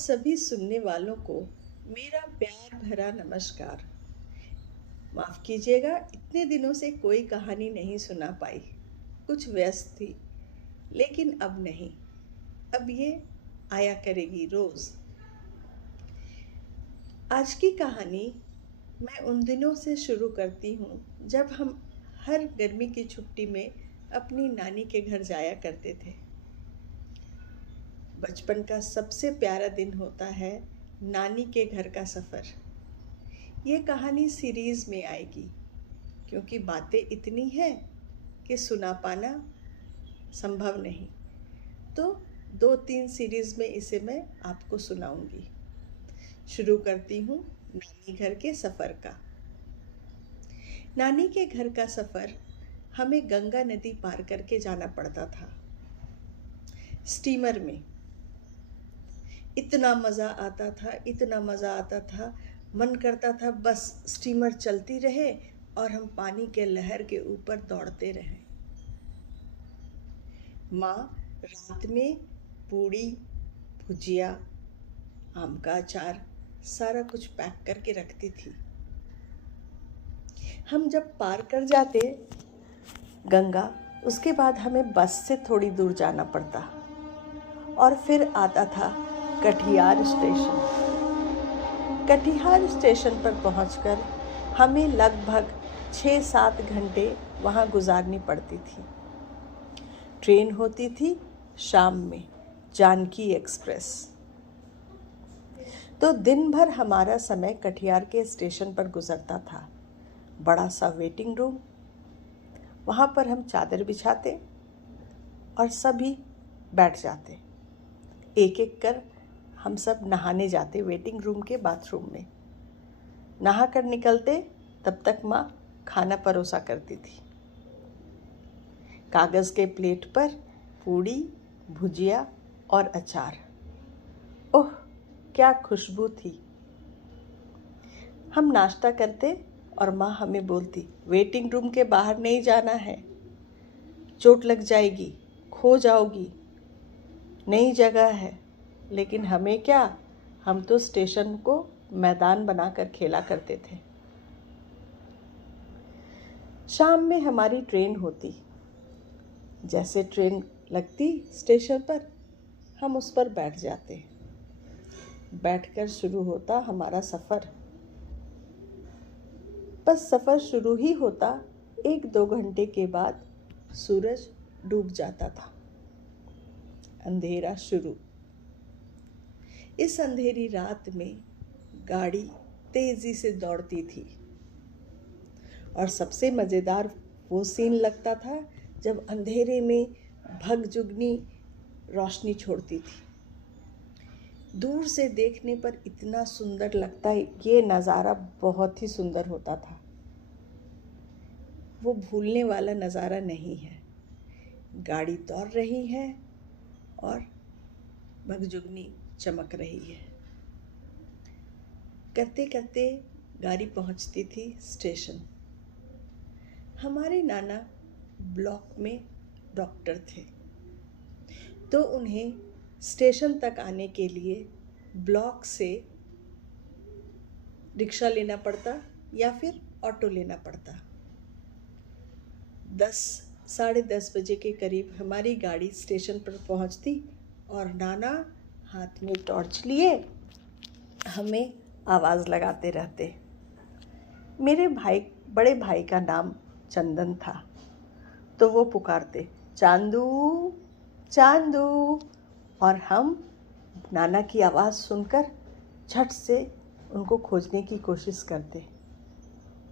सभी सुनने वालों को मेरा प्यार भरा नमस्कार। माफ़ कीजिएगा, इतने दिनों से कोई कहानी नहीं सुना पाई। कुछ व्यस्त थी, लेकिन अब नहीं। अब ये आया करेगी रोज़। आज की कहानी मैं उन दिनों से शुरू करती हूँ जब हम हर गर्मी की छुट्टी में अपनी नानी के घर जाया करते थे। बचपन का सबसे प्यारा दिन होता है नानी के घर का सफ़र। ये कहानी सीरीज़ में आएगी क्योंकि बातें इतनी हैं कि सुना पाना संभव नहीं। तो 2-3 सीरीज़ में इसे मैं आपको सुनाऊंगी। शुरू करती हूँ नानी घर के सफ़र का। नानी के घर का सफ़र हमें गंगा नदी पार करके जाना पड़ता था, स्टीमर में। इतना मज़ा आता था, इतना मज़ा आता था, मन करता था बस स्टीमर चलती रहे और हम पानी के लहर के ऊपर दौड़ते रहें। माँ रात में पूड़ी, भुजिया, आम का अचार सारा कुछ पैक करके रखती थी। हम जब पार कर जाते गंगा, उसके बाद हमें बस से थोड़ी दूर जाना पड़ता और फिर आता था कटिहार स्टेशन। कटिहार स्टेशन पर पहुंचकर हमें लगभग 6-7 घंटे वहां गुजारनी पड़ती थी। ट्रेन होती थी शाम में, जानकी एक्सप्रेस। तो दिन भर हमारा समय कटिहार के स्टेशन पर गुजरता था। बड़ा सा वेटिंग रूम, वहाँ पर हम चादर बिछाते और सभी बैठ जाते। एक एक कर हम सब नहाने जाते वेटिंग रूम के बाथरूम में। नहा कर निकलते, तब तक माँ खाना परोसा करती थी। कागज़ के प्लेट पर पूड़ी, भुजिया और अचार। ओह, क्या खुशबू थी। हम नाश्ता करते और माँ हमें बोलती, वेटिंग रूम के बाहर नहीं जाना है, चोट लग जाएगी, खो जाओगी, नई जगह है। लेकिन हमें क्या, हम तो स्टेशन को मैदान बनाकर खेला करते थे। शाम में हमारी ट्रेन होती। जैसे ट्रेन लगती स्टेशन पर, हम उस पर बैठ जाते। बैठकर शुरू होता हमारा सफ़र। बस सफ़र शुरू ही होता 1-2 घंटे के बाद सूरज डूब जाता था। अंधेरा शुरू। इस अंधेरी रात में गाड़ी तेजी से दौड़ती थी और सबसे मज़ेदार वो सीन लगता था जब अंधेरे में भगजुगनी रोशनी छोड़ती थी। दूर से देखने पर इतना सुंदर लगता है, ये नज़ारा बहुत ही सुंदर होता था। वो भूलने वाला नज़ारा नहीं है। गाड़ी दौड़ रही है और भगजुगनी चमक रही है। करते करते गाड़ी पहुंचती थी स्टेशन। हमारे नाना ब्लॉक में डॉक्टर थे, तो उन्हें स्टेशन तक आने के लिए ब्लॉक से रिक्शा लेना पड़ता या फिर ऑटो लेना पड़ता। 10-10:30 बजे के करीब हमारी गाड़ी स्टेशन पर पहुंचती और नाना हाथ में टॉर्च लिए हमें आवाज़ लगाते रहते। मेरे बड़े भाई का नाम चंदन था, तो वो पुकारते, चांदू चांदू, और हम नाना की आवाज़ सुनकर झट से उनको खोजने की कोशिश करते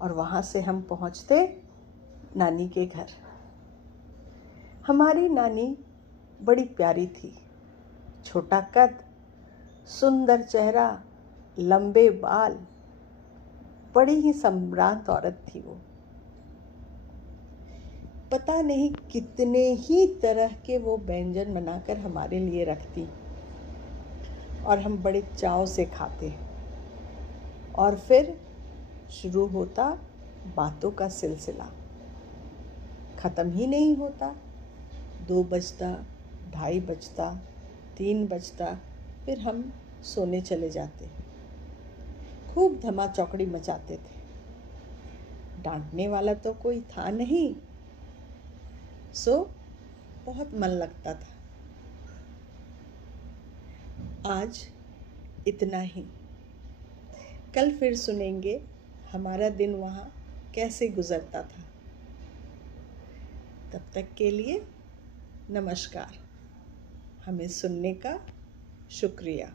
और वहाँ से हम पहुँचते नानी के घर। हमारी नानी बड़ी प्यारी थी। छोटा कद, सुंदर चेहरा, लंबे बाल, बड़ी ही सम्भ्रांत औरत थी वो। पता नहीं कितने ही तरह के वो व्यंजन बनाकर हमारे लिए रखती और हम बड़े चाव से खाते। और फिर शुरू होता बातों का सिलसिला, ख़त्म ही नहीं होता। 2 बजता, 2:30 बजता, 3 बजता, फिर हम सोने चले जाते। खूब धमा चौकड़ी मचाते थे। डांटने वाला तो कोई था नहीं, सो बहुत मन लगता था। आज इतना ही। कल फिर सुनेंगे हमारा दिन वहाँ कैसे गुजरता था। तब तक के लिए नमस्कार। हमें सुनने का शुक्रिया।